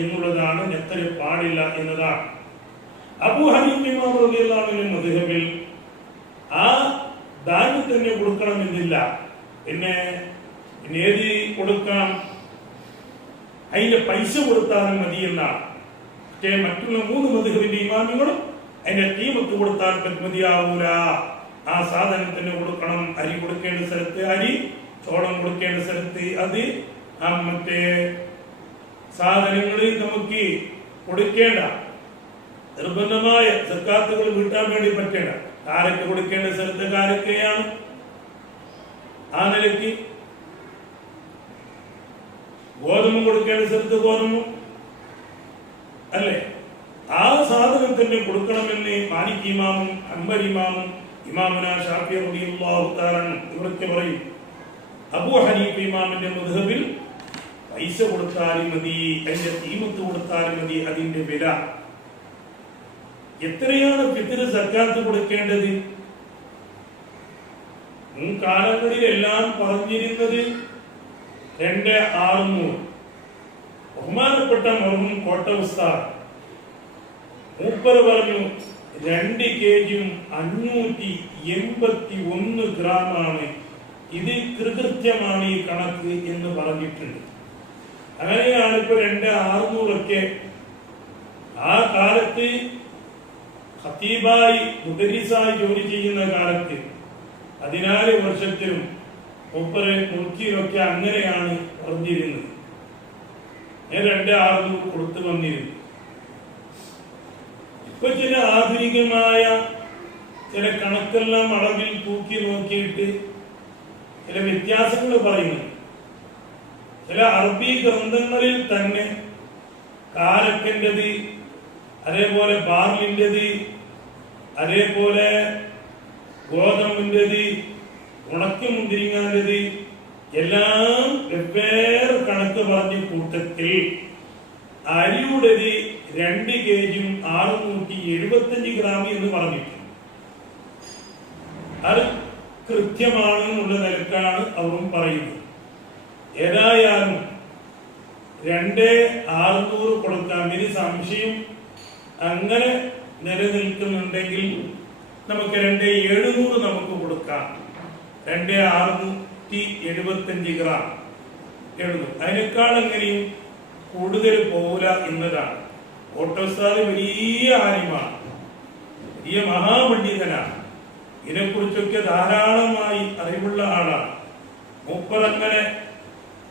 എന്നുള്ളതാണ്, നെക്കല് പാടില്ല എന്നതാണ്. അബൂ ഹനീഫ ഇമാം റളിയല്ലാഹു അൻഹു മദ്ഹബിൽ ആ ദാനി തന്നെ കൊടുക്കണമെന്നില്ല, പിന്നെ ഏത് കൊടുക്കാം, അതിന്റെ പൈസ കൊടുത്താലും മതി എന്നാണ്. പക്ഷേ മറ്റുള്ള 3 മദ്ഹബിന്റെ ഇമാമുകളും അതിന്റെ ഖീമത്ത് കൊടുത്താൽ മതിയാവൂല, ആ സാധനം തന്നെ കൊടുക്കണം. അരി കൊടുക്കേണ്ട സ്ഥലത്ത് അരി, ചോളം കൊടുക്കേണ്ട സ്ഥലത്ത് അത്, മറ്റേ സാധനങ്ങൾ നമുക്ക് കൊടുക്കേണ്ട നിർബന്ധമായ സക്കാത്തുകൾ വീട്ടാൻ വേണ്ടി പറ്റേണ്ട, കാരക്ക കൊടുക്കേണ്ട സ്ഥലത്ത് കാരക്കയാണ്, ആ നിലയ്ക്ക് ഗോതമ്പ് കൊടുക്കേണ്ട സ്ഥലത്ത് ഗോതമ്പും അല്ലേ, ആ സാധനം തന്നെ കൊടുക്കണമെന്ന് മാലിക് ഇമാമും ഹംബലി ഇമാമും ഇമാമുന ശാഫിഈ റളിയല്ലാഹു തആല ഇവരൊക്കെ പറയും. അബൂ ഹനീഫ ഇമാമിന്റെ മദ്ഹബിൽ പൈസ കൊടുത്താലും മതി, അതിന്റെ ഖീമത്ത് കൊടുത്താലും മതി, അതിന്റെ വില. എത്രയാണ് ഫിത്ർ സക്കാത്ത് കൊടുക്കേണ്ടത്? മുൻകാലങ്ങളിലെല്ലാം പറഞ്ഞിരുന്നത് 2,600. ബഹുമാനപ്പെട്ട മർഹൂം കോട്ട ഉസ്താദ് മൂപ്പർ പറഞ്ഞു 2 kg 581 ഗ്രാമാണ്, ഇത് കൃത്യമാണ് ഈ കണക്ക് എന്ന് പറഞ്ഞിട്ടുണ്ട്. അങ്ങനെയാണ് ഇപ്പൊ 2,600 ആ കാലത്ത് ഖതീബായി മുദരിസായി ജോലി ചെയ്യുന്ന കാലത്ത് 14 വർഷത്തിലും 30 അങ്ങനെയാണ് പറഞ്ഞിരുന്നത്. 2,600 കൊടുത്തു വന്നിരുന്നു. ഇപ്പൊ ചില ആധുനികമായ ചില കണക്കെല്ലാം അളവിൽ തൂക്കി നോക്കിയിട്ട് ചില വ്യത്യാസങ്ങൾ പറയുന്നു. ചില അറബി ഗ്രന്ഥങ്ങളിൽ തന്നെ കാരക്കൻ്റെത്, അതേപോലെ ബാർലിൻ്റെത്, അതേപോലെ ഗോതമ്പിൻ്റെത്, ഉണക്കമുന്തിരിങ്ങാൻ്റെത് എല്ലാം വെവ്വേറെ കണക്ക് പറഞ്ഞ കൂട്ടത്തിൽ അരിയുടേത് 2 kg 675 ഗ്രാം എന്ന് പറഞ്ഞിട്ടുണ്ട്. അത് കൃത്യമാണ് എന്നുള്ള നിലക്കാണ് അവരും പറയുന്നത്. ഏതായാലും 2,600 കൊടുക്കാം. ഇനി സംശയം അങ്ങനെ നിലനിൽക്കുന്നുണ്ടെങ്കിൽ നമുക്ക് 2700 നമുക്ക് കൊടുക്കാം. 2675 ഗ്രാം എഴുതും. അതിനേക്കാൾ എങ്ങനെയും കൂടുതൽ പോകില്ല എന്നതാണ്. ഓട്ടോസാദ് വലിയ ആലിമാണ്, വലിയ മഹാപണ്ഡിതനാണ്. ഇതിനെക്കുറിച്ചൊക്കെ ധാരാളമായി അറിവുള്ള ആളാണ്. മൂപ്പറങ്ങനെ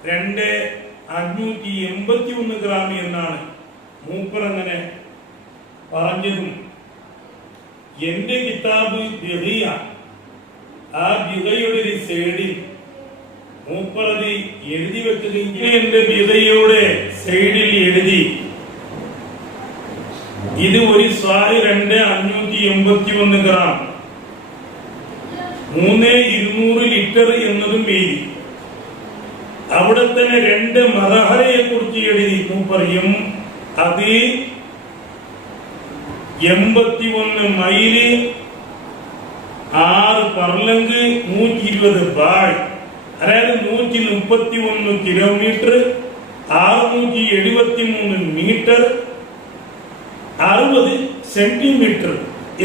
2581 ഗ്രാം എന്നാണ് മൂപ്പറങ്ങനെ പറഞ്ഞതും. എന്റെ കിതാബ് ബിഗിയ, ആ ബിഗയുടെ ഒരു സൈഡിൽ മൂപ്പറത് എഴുതി വെക്കുകയും എന്റെ ബിഗയുടെ സൈഡിൽ എഴുതി ഇത് ഒരു സ്വാരി 2581 ഗ്രാം 3200 ലിറ്റർ എന്നതും എഴുതി. അവിടെ തന്നെ 2 മറഹറയെ കുറിച്ച് എഴുതി. പറയും അത് 81 മൈല് 6 പർലങ്ക് 120 ബായ്, അതായത് 131 കിലോമീറ്റർ 673 മീറ്റർ 60 സെന്റിമീറ്റർ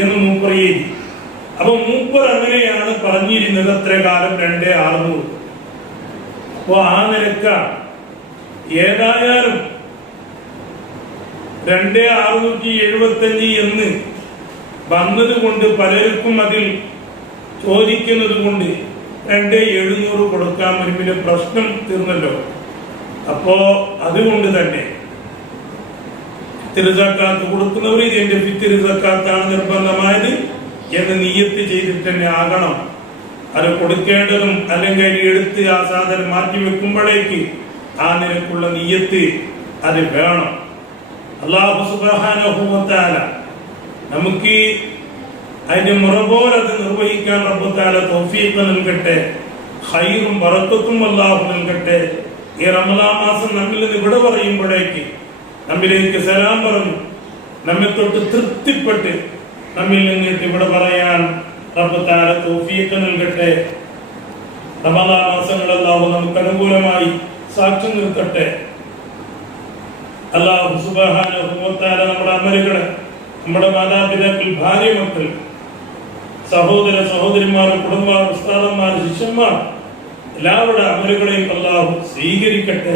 എന്ന് മൂപ്പർ എഴുതി. അപ്പൊ മൂപ്പർ അങ്ങനെയാണ് പറഞ്ഞിരുന്നത് അത്ര കാലം 2600. അപ്പൊ ആ നിരക്ക ഏതായാലും 2675 എന്ന് വന്നത് കൊണ്ട് പലർക്കും അതിൽ ചോദിക്കുന്നത് കൊണ്ട് 2700 കൊടുക്കാൻ വരുമ്പോൾ പ്രശ്നം തീർന്നല്ലോ. അപ്പോ അതുകൊണ്ട് തന്നെ ഫിത്ർ സക്കാത്ത് കൊടുക്കുന്നവർ ഇത് എന്റെ ഫിത്ർ സക്കാത്താണ് നിർബന്ധമായത് എന്ന് നിയ്യത്ത് ചെയ്തിട്ട് തന്നെ ആകണം. അത് കൊടുക്കേണ്ടതും അല്ലെങ്കിൽ എടുത്ത് ആ സാധനം മാറ്റി വെക്കുമ്പോഴേക്ക് ആ നിരക്കുള്ള നിയ്യത്ത് അത് വേണം. അല്ലാഹു സുബ്ഹാനഹു വ തആല നമുക്ക് അതിന്റെ മുറ പോലെ അത് നിർവഹിക്കാൻ റബ്ബ് തആല തൗഫീഖ് നൽകട്ടെ, ഖൈറും ബറക്കത്തും അല്ലാഹു നൽകട്ടെ. ഈ റമളാൻ മാസം നമ്മിൽ നിന്ന് ഇവിടെ പറയുമ്പോഴേക്ക് നമ്മിലേക്ക് സലാം പറഞ്ഞു നമ്മെ തൊട്ട് തൃപ്തിപ്പെട്ട് നമ്മിൽ നിന്നിട്ട് ഇവിടെ പറയാൻ റബ്ബ് തആല തൗഫീഖ് നൽകട്ടെ. റമളാൻ മാസങ്ങൾ അല്ലാഹു നമുക്ക് അനുകൂലമായി സാക്ഷ്യം നിർത്തട്ടെ. അല്ലാഹു സുബ്ഹാനഹു വ തആല നമ്മുടെ അമലുകളെ, നമ്മുടെ മാതാപിതാക്കൾ, ഭാര്യ, മക്കൾ, സഹോദര സഹോദരിമാർ, കുടുംബാർ, ഉസ്താദന്മാർ, ശിഷ്യന്മാർ എല്ലാവരുടെ അമലുകളെയും അല്ലാഹു സ്വീകരിക്കട്ടെ.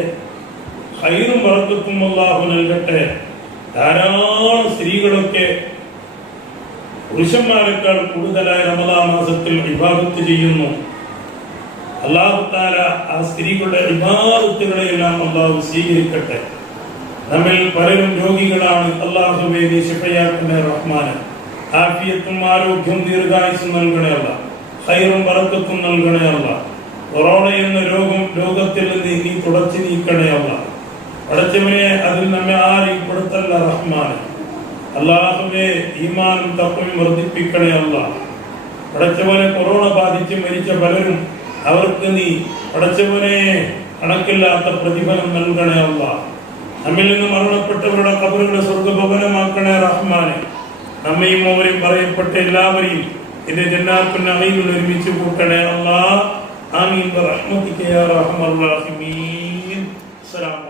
ഖൈറും ബറക്കത്തും അല്ലാഹു നൽകട്ടെ. ധാരാളം സ്ത്രീകളൊക്കെ പുരുഷന്മാരെക്കാൾ കൂടുതലായി റമളാൻ മാസത്തിൽ ഇബാദത്ത് ചെയ്യുന്നു. അല്ലാഹു തആല ആ സ്ത്രീകളുടെ ഇബാദത്തുകളെല്ലാം അല്ലാഹു സ്വീകരിക്കട്ടെ. നമ്മിൽ പലരും രോഗികളാണ്. അല്ലാഹുവേ നീ ശിഫയാക്കണേ റഹ്മാനെ. ആഫിയത്തും ആരോഗ്യവും ദീർഘായുസ്സും നൽകണേ അല്ലാഹ്. ഖൈറും ബറക്കത്തും നൽകണേ അല്ലാഹ്. കൊറോണ എന്ന രോഗത്തിൽ നിന്ന് നീ തുടച്ചു നീക്കണേ അല്ലാഹ്. പടച്ചവനെ അതിൽ നമ്മെ ആരെയും പെടുത്തല്ല റഹ്മാനെ. അല്ലാഹുവേ ഈമാനും തഖ്വയും വർദ്ധിപ്പിക്കണേ അല്ലാഹ്. പടച്ചവനെ കൊറോണ ബാധിച്ച് മരിച്ച പലരും അവർക്ക് നീ പടച്ചവനെ കണക്കില്ലാത്ത പ്രതിഫലം നൽകണേ അല്ലാഹ്. നമ്മിൽ നിന്ന് മരണപ്പെട്ടവരുടെ ഖബറുകളെ സ്വർഗ്ഗഭവനമാക്കണേ റഹ്മാനെ. നമ്മയും അവരെയും പറയപ്പെട്ട എല്ലാവരെയും എന്റെ ജന്നാത്തുൽ നഈമിൽ ഒരുമിച്ച് കൂട്ടണേ അല്ലാഹ്. ആമീൻ ബിറഹ്മതിക യാ അർഹമർ റഹീമീൻ. അസ്സലാമു